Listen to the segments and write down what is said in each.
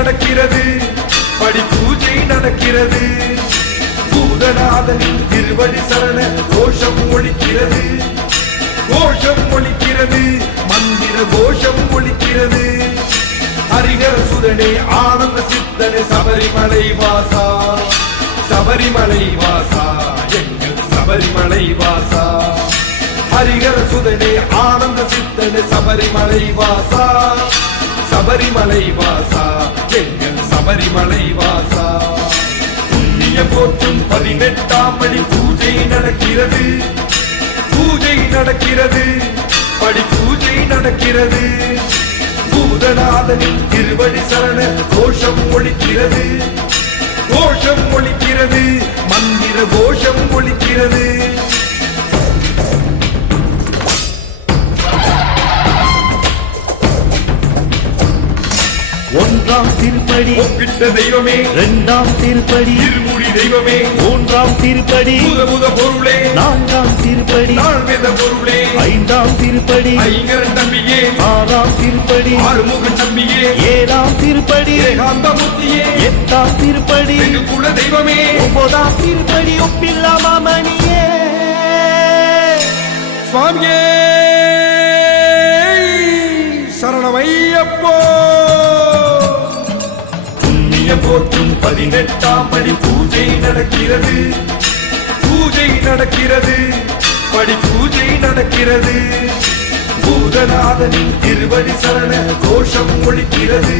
நடக்கிறது, படி பூஜை நடக்கிறது. பூதநாதனின் திருவடி சரண கோஷம் ஒலிக்கிறது, கோஷம் ஒலிக்கிறது, மந்திர கோஷம் ஒலிக்கிறது. ஹரிஹர சுதனே ஆனந்த சித்தனே சபரிமலை வாசா, சபரிமலை வாசா, எங்கள் சபரிமலை வாசா. ஹரிஹர சுதனே ஆனந்த சித்தனே சபரிமலை வாசா, சபரிமலை வாசா, எங்கள் சபரிமலை வாசா. புண்ணியம் போற்றும் 18ஆம் படி பூஜை நடக்கிறது, பூஜை நடக்கிறது, படி பூஜை நடக்கிறது. பூதநாதனின் திருவடி சரண கோஷம் ஒலிக்கிறது, கோஷம் ஒலிக்கிறது, மந்திர கோஷம் ஒலிக்கிறது. ஒன்றாம் திருப்படி ஒப்பிட்ட தெய்வமே, இரண்டாம் திருப்படி இருமுடி தெய்வமே, மூன்றாம் திருப்படி புத பொருளே, நான்காம் திருப்படி நான்வேத பொருளே, ஐந்தாம் திருப்படி ஐங்கரன் தம்பியே, ஆறாம் திருப்படி ஆறுமுக தம்பியே, ஏழாம் திருப்படி ஏகாந்த மூர்த்தியே, எட்டாம் திருப்படி குல தெய்வமே, 9ஆம் திருப்படி ஒப்பில்லா மாமணியே. சுவாமியே சரணமையப்போ. புண்ணியம் போற்றும் 18ஆம் படி பூஜை நடக்கிறது, பூஜை நடக்கிறது, படி பூஜை நடக்கிறது. பூதநாதனின் திருவடி சரண கோஷம் ஒலிக்கிறது,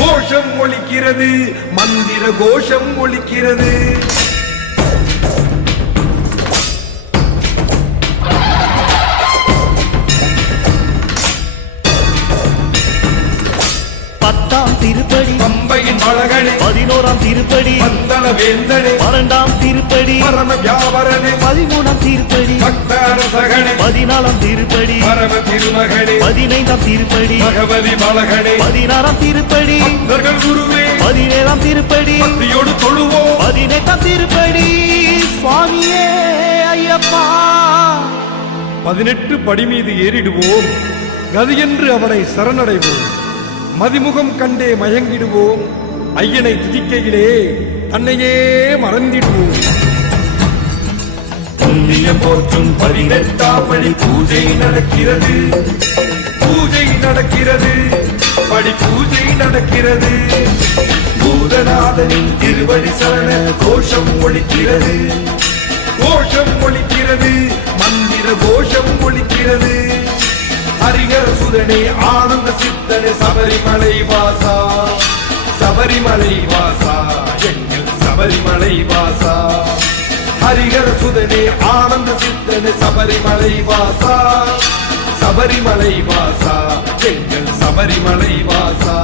கோஷம் ஒலிக்கிறது, மந்திர கோஷம் ஒலிக்கிறது. பத்தாம் திருப்படி பம்பையின் அழகனே, 11ஆம் திருப்படி பந்தள வேந்தனே, 12ஆம் திருப்படி பரம வியாபரனே, 13ஆம் திருப்படி பக்தரசகனே, 14ஆம் திருப்படி பரம திருமகனே, 15ஆம் திருப்படி பகவதி பலகனே, 16ஆம் திருப்படி பக்தர்கள் குருவே, 17ஆம் திருப்படி பக்தியோடு தொழுவோம். 18ஆம் திருப்படி சுவாமியே ஐயப்பா. 18 படி மீது ஏறிடுவோம், கதியென்று அவனை சரணடைவோம். மதிமுகம் கண்டே மயங்கிடுவோம், ஐயனை துதிக்கையிலே தன்னையே மறந்திடுவோம். புண்ணியம் போற்றும் 18ஆம் படி பூஜை நடக்கிறது, பூஜை நடக்கிறது, படி பூஜை நடக்கிறது. பூதநாதனின் திருவடி சரண கோஷம் ஒலிக்கிறது, கோஷம் ஒலிக்கிறது, மந்திர கோஷம் ஒலிக்கிறது. ஹரிஹர சுதனே ஆனந்த சித்தனே சபரிமலை வாசா, சபரிமலை வாசா, எங்கள் சபரிமலை வாசா. ஹரிஹர சுதனே ஆனந்த சித்தனே சபரிமலை வாசா, சபரிமலை வாசா, எங்கள் சபரிமலை வாசா.